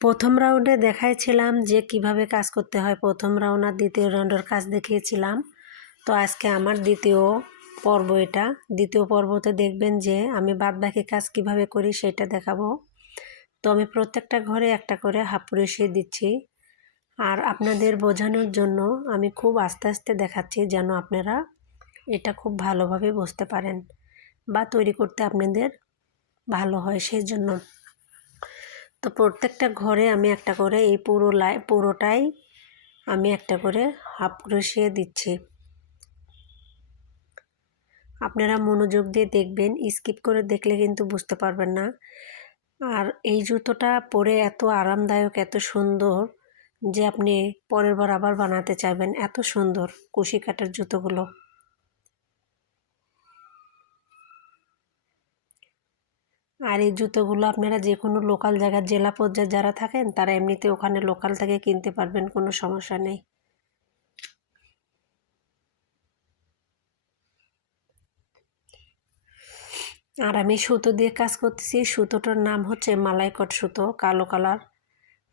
প্রথম রাউন্ডে দেখাইছিলাম যে কিভাবে কাজ করতে হয়, প্রথম রাউন্ড আর দ্বিতীয় রাউন্ডের কাজ দেখিয়েছিলাম। তো আজকে আমার দ্বিতীয় পর্ব এটা। দ্বিতীয় পর্বতে দেখবেন যে আমি বাদবাকি কাজ কিভাবে করি সেটা দেখাবো। তো আমি প্রত্যেকটা ঘরে একটা করে হাফ ক্রোশিয়া দিচ্ছি। আর আপনাদের বোঝানোর জন্য আমি খুব আস্তে আস্তে দেখাচ্ছি যেন আপনারা এটা খুব ভালোভাবে বুঝতে পারেন বা তৈরি করতে আপনাদের ভালো হয় সেই জন্য। তো প্রত্যেকটা ঘরে আমি একটা করে এই পুরোটাই আমি একটা করে হাফ ক্রোশিয়া দিচ্ছি। আপনারা মনোযোগ দিয়ে দেখবেন, স্কিপ করে দেখলে কিন্তু বুঝতে পারবেন না। আর এই জুতোটা পরে এত আরামদায়ক, এত সুন্দর যে আপনি পরের বার আবার বানাতে চাইবেন। এত সুন্দর কুশি কাটার জুতোগুলো। আর এই জুতোগুলো আপনারা যে কোনো লোকাল জায়গার জেলা পর্যায়ে যারা থাকেন তারা এমনিতে ওখানে লোকাল থেকে কিনতে পারবেন, কোনো সমস্যা নেই। আর আমি সুতো দিয়ে কাজ করতেছি। সুতোটার নাম হচ্ছে মালাইকট সুতো, কালো কালার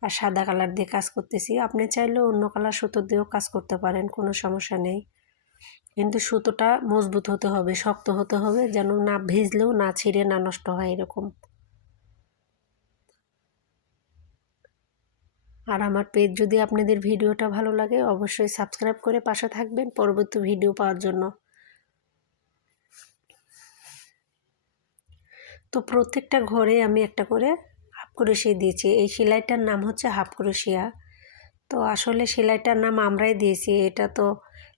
আর সাদা কালার দিয়ে কাজ করতেছি। আপনি চাইলেও অন্য কালার সুতো দিয়েও কাজ করতে পারেন, কোনো সমস্যা নেই। কিন্তু সুতোটা মজবুত হতে হবে, শক্ত হতে হবে, যেন না ভিজলেও না ছিঁড়ে না নষ্ট হয় এরকম। আর আমার পেজ যদি আপনাদের ভিডিওটা ভালো লাগে অবশ্যই সাবস্ক্রাইব করে পাশে থাকবেন পরবর্তী ভিডিও পাওয়ার জন্য। তো প্রত্যেকটা ঘরে আমি একটা করে হাফ ক্রোশিয়া দিয়েছি। এই সেলাইটার নাম হচ্ছে হাফ ক্রোশিয়া। তো আসলে সেলাইটার নাম আমরাই দিয়েছি, এটা তো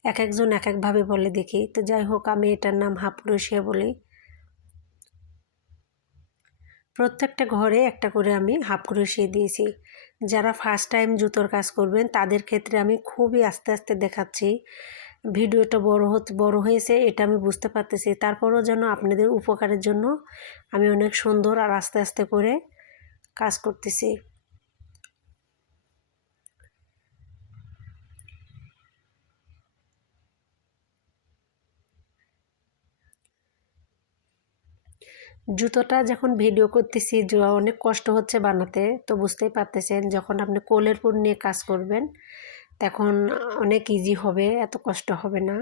এক একজন এক একভাবে বলে দেখি। তো যাই হোক, আমি এটার নাম হাফ ক্রোশিয়া বলি। প্রত্যেকটা ঘরে একটা করে আমি হাফ ক্রোশিয়া দিয়েছি। যারা ফার্স্ট টাইম জুতোর কাজ করবেন তাদের ক্ষেত্রে আমি খুবই আস্তে আস্তে দেখাচ্ছি। ভিডিওটা বড় হয়েছে এটা আমি বুঝতে পারতেছি, তারপরও যেন আপনাদের উপকারের জন্য আমি অনেক সুন্দর আর আস্তে আস্তে করে কাজ করতেছি। জুতোটা যখন ভিডিও করতেছি অনেক কষ্ট হচ্ছে বানাতে, তো বুঝতেই পারতেছেন যখন আপনি কোলের উপর নিয়ে কাজ করবেন তখন অনেক ইজি হবে, এত কষ্ট হবে না।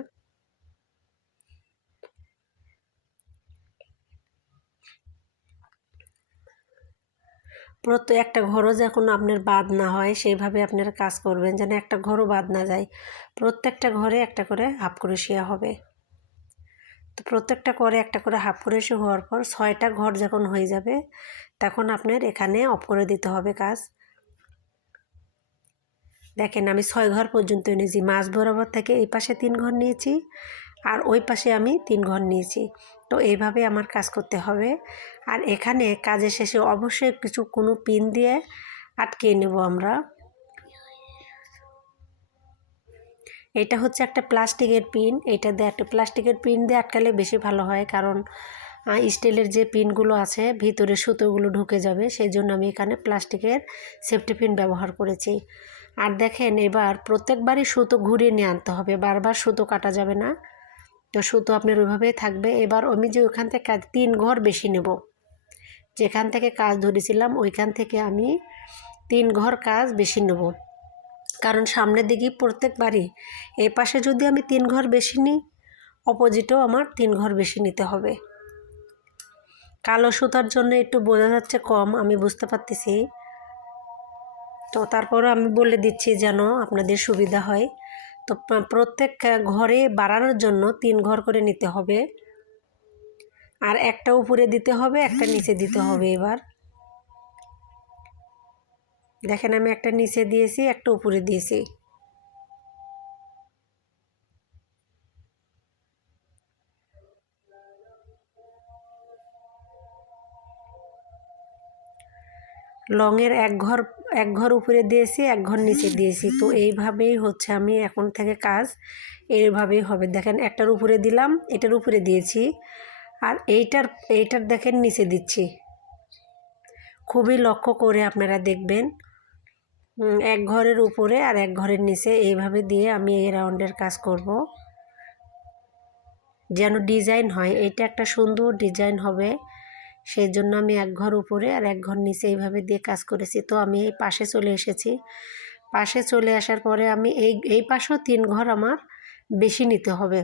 একটা ঘরও যখন আপনার বাদ না হয় সেইভাবে আপনারা কাজ করবেন যেন একটা ঘরও বাদ না যায়। প্রত্যেকটা ঘরে একটা করে হাফ ক্রোশিয়া হবে। তো প্রত্যেকটা করে একটা করে হাফ ক্রোশিয়া হওয়ার পর 6টা ঘর যখন হয়ে যাবে তখন আপনার এখানে অফ করে দিতে হবে কাজ। দেখেন আমি 6 ঘর পর্যন্ত নিয়েছি, মাঝ বরাবর থেকে এই পাশে 3 ঘর নিয়েছি আর ওই পাশে আমি 3 ঘর নিয়েছি। তো এইভাবে আমার কাজ করতে হবে। আর এখানে কাজের শেষে অবশ্যই কোনো পিন দিয়ে আটকে নেব আমরা। এটা হচ্ছে একটা প্লাস্টিকের পিন, এটা দিয়ে একটা প্লাস্টিকের পিন দিয়ে আটকালে বেশি ভালো হয়, কারণ স্টিলের যে পিনগুলো আছে ভিতরে সুতোগুলো ঢুকে যাবে, সেই জন্য আমি এখানে প্লাস্টিকের সেফটি পিন ব্যবহার করেছি। আর দেখেন এবার প্রত্যেকবারই সুতো ঘুরিয়ে নিয়ে আনতে হবে, বারবার সুতো কাটা যাবে না। তো সুতো আপনার ওইভাবেই থাকবে। এবার আমি যে ওইখান থেকে 3 ঘর বেশি নেব, যেখান থেকে কাজ ধরেছিলাম ওইখান থেকে আমি 3 ঘর কাজ বেশি নেব, কারণ সামনের দিকে প্রত্যেকবারই এই পাশে যদি আমি 3 ঘর বেশি নিই অপোজিটেও আমার 3 ঘর বেশি নিতে হবে। কালো সুতার জন্য একটু বোঝা যাচ্ছে কম, আমি বুঝতে পারতেছি। তো তারপরও আমি বলে দিচ্ছি যেন আপনাদের সুবিধা হয়। তো প্রত্যেক ঘরে বাড়ানোর জন্য 3 ঘর করে নিতে হবে, আর একটা উপরে দিতে হবে, একটা নিচে দিতে হবে। এবার দেখেন আমি একটা নিচে দিয়েছি, একটা উপরে দিয়েছি। লংয়ের এক ঘর উপরে দিয়েছি, এক ঘর নিচে দিয়েছি। তো এইভাবেই হচ্ছে আমি এখন থেকে কাজ এইভাবেই হবে। দেখেন একটার উপরে দিলাম, এটার উপরে দিয়েছি, আর এইটার দেখেন নিচে দিচ্ছি। খুবই লক্ষ্য করে আপনারা দেখবেন, এক ঘরের উপরে আর এক ঘরের নিচে এইভাবে দিয়ে আমি এই রাউন্ডের কাজ করব যেন ডিজাইন হয়। এটা একটা সুন্দর ডিজাইন হবে, সেই জন্য আমি এক ঘর উপরে আর এক ঘর নিচে এইভাবে দিয়ে কাজ করেছি। তো আমি এই পাশে চলে এসেছি। পাশে চলে আসার পরে আমি এই পাশেও 3 ঘর আমার বেশি নিতে হবে।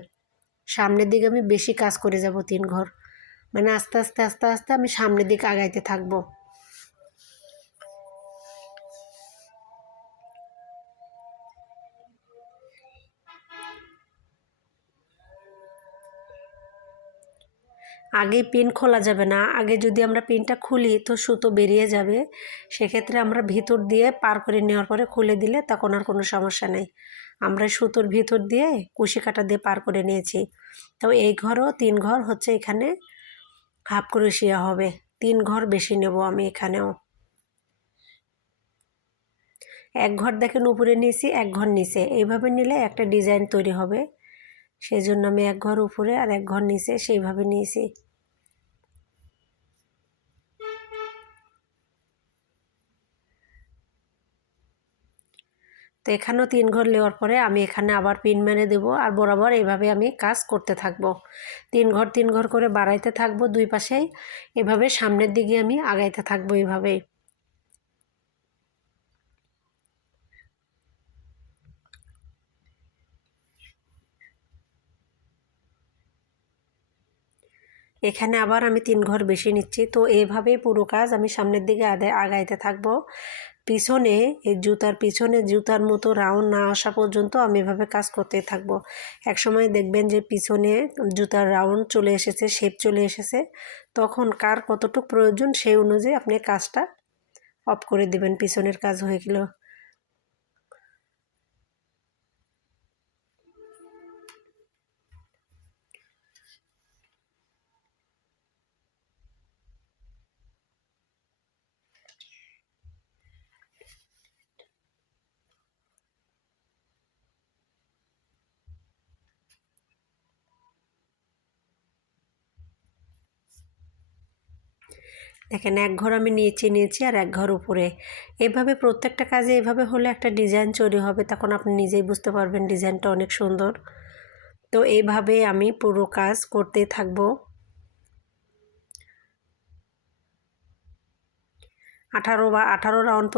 সামনের দিকে আমি বেশি কাজ করে যাব 3 ঘর, মানে আস্তে আস্তে আস্তে আস্তে আমি সামনের দিকে আগাইতে থাকবো। আগে পিন খোলা যাবে না, আগে যদি আমরা পিনটা খুলি তো সুতো বেরিয়ে যাবে। সেক্ষেত্রে আমরা ভিতর দিয়ে পার করে নেওয়ার পরে খুলে দিলে তখন আর কোনো সমস্যা নেই। আমরা সুতোর ভিতর দিয়ে কুশি কাঁটা দিয়ে পার করে নিয়েছি। তো এই ঘরও 3 ঘর হচ্ছে, এখানে হাফ ক্রোশিয়া হবে। 3 ঘর বেশি নেব আমি এখানেও। এক ঘর দেখেন উপরে নিয়েছি, এক ঘর নিচে, এইভাবে নিলে একটা ডিজাইন তৈরি হবে। সেই জন্য আমি এক ঘর উপরে আর এক ঘর নিচে সেইভাবে নিয়েছি। তো এখানেও 3 ঘর নেওয়ার পরে আমি এখানে আবার পিন মেরে দেবো আর বরাবর এইভাবে আমি কাজ করতে থাকবো। 3 ঘর করে বাড়াইতে থাকবো দুই পাশেই, এভাবে সামনের দিকে আমি আগাইতে থাকবো এইভাবেই। এখানে আবার আমি 3 ঘর বেশি নিচ্ছি। তো এইভাবেই পুরো কাজ আমি সামনের দিকে আগাইতে থাকবো। পিছনে এই জুতার পিছনে জুতার মতো রাউন্ড না আসা পর্যন্ত আমি এভাবে কাজ করতেই থাকবো। একসময় দেখবেন যে পিছনে জুতার রাউন্ড চলে এসেছে, শেপ চলে এসেছে, তখন কার কতটুকু প্রয়োজন সেই অনুযায়ী আপনি কাজটা অফ করে দেবেন, পিছনের কাজ হয়ে গেল। দেখেন এক ঘর আমি নিয়েছি আর এক ঘর উপরে। এভাবে প্রত্যেকটা কাজে এভাবে হলে একটা ডিজাইন তৈরি হবে, তখন আপনি নিজেই বুঝতে পারবেন ডিজাইনটা অনেক সুন্দর। তো এইভাবে আমি পুরো কাজ করতেই থাকবো। 18 রাউন্ড